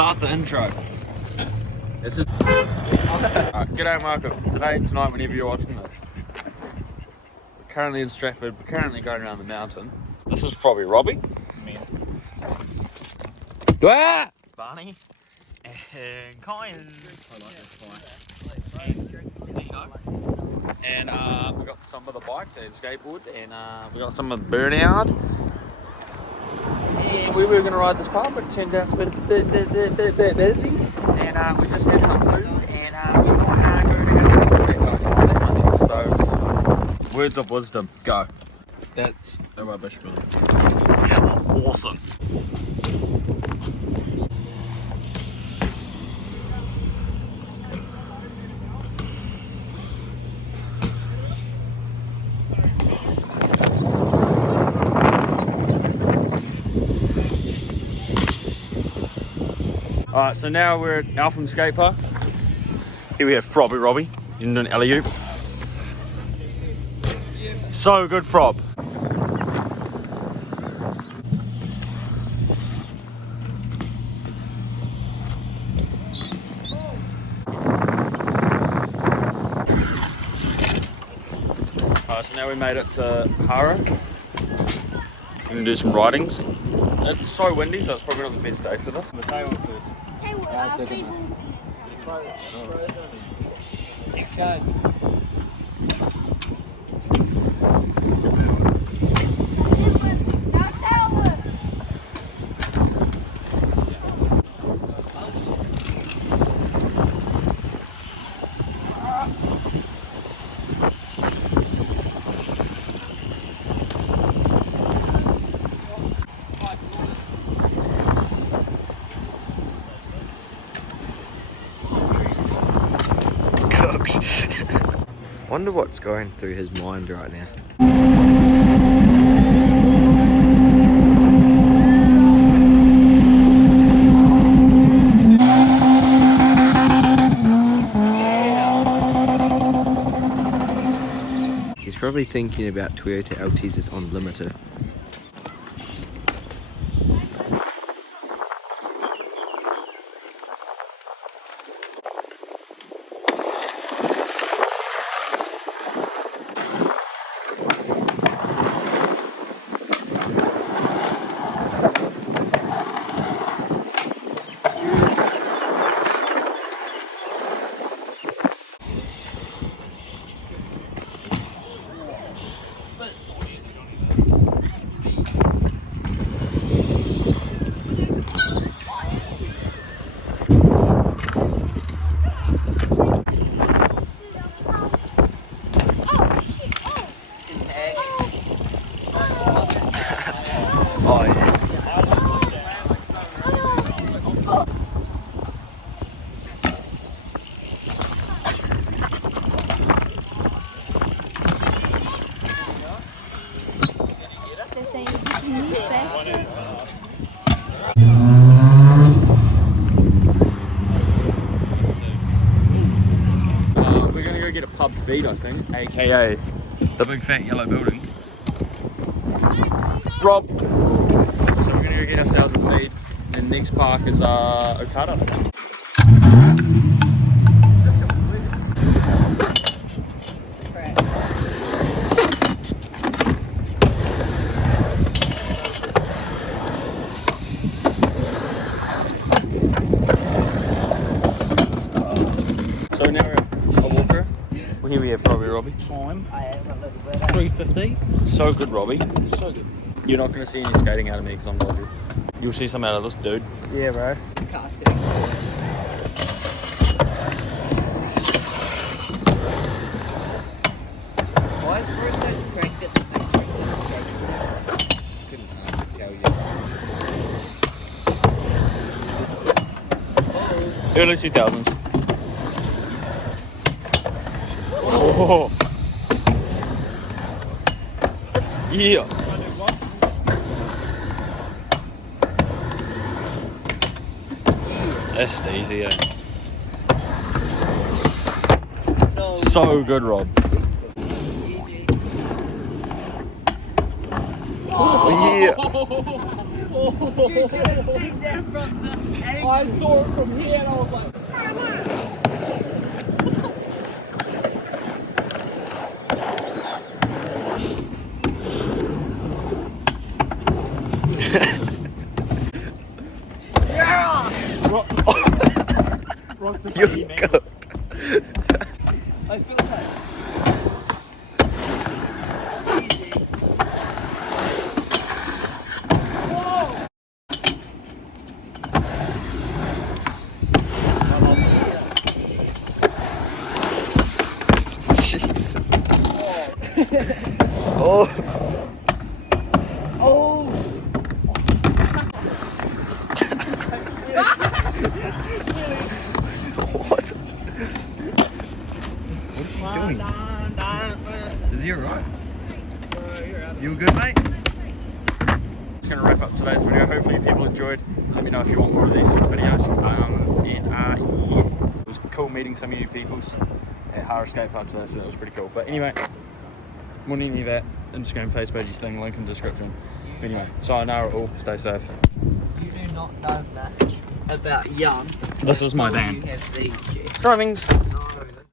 Start the intro. This is... G'day Marco. Tonight, whenever you're watching this. We're currently in Stratford. We're currently going around the mountain. This is probably Robbie. Me. Ah! Barney. And Kyan. I like this guy. And we've got some of the bikes and skateboards, and we've got some of the burnout. And we were going to ride this park, but it turns out it's a bit busy. And we just had some food, and we're not going to go to the Skatepark. So, words of wisdom, go. That's a rubbish man. Awesome. Alright, so now we're at Alpham Skatepark. Here we have Frobby Robbie. He's doing an alley-oop. So good, Frob. Alright, so now we made it to Hara. We're gonna do some ridings. It's so windy, so it's probably not the best day for this. The tail first. Next game. Wonder what's going through his mind right now. He's probably thinking about Toyota Altez's Unlimited. Oh yeah. We're gonna go get a pub feed, I think, aka the big fat yellow building. Rob. So we're gonna go get ourselves a feed. And next park is Okada. So now we're at a walker. Well, here we have Robbie. Time 3:50. So good, Robbie. So good. You're not going to see any skating out of me because I'm Robbie. You'll see some out of this dude. Yeah, bro. Why is Bruce so cracked at the matrix in Australia? Couldn't tell you. Early 2000s. Oh. Yeah. That's easy, yeah. So good, Rob. Yeah. You should have seen that from this angle. I saw it from here and I was like, You're good. I feel like easy. Jesus. Oh. Oh! What? What are you doing? Is he alright? You good, mate? It's going to wrap up today's video. Hopefully people enjoyed. Let me know if you want more of these sort of videos. Yeah, it was cool meeting some of you peoples at Hara Skatepark today, so that was pretty cool. But anyway, more than any of that, Instagram, Facebook thing, link in the description. But anyway, sayonara all, stay safe. You do not know much about young. This is my You van. have these shit. Ridingz.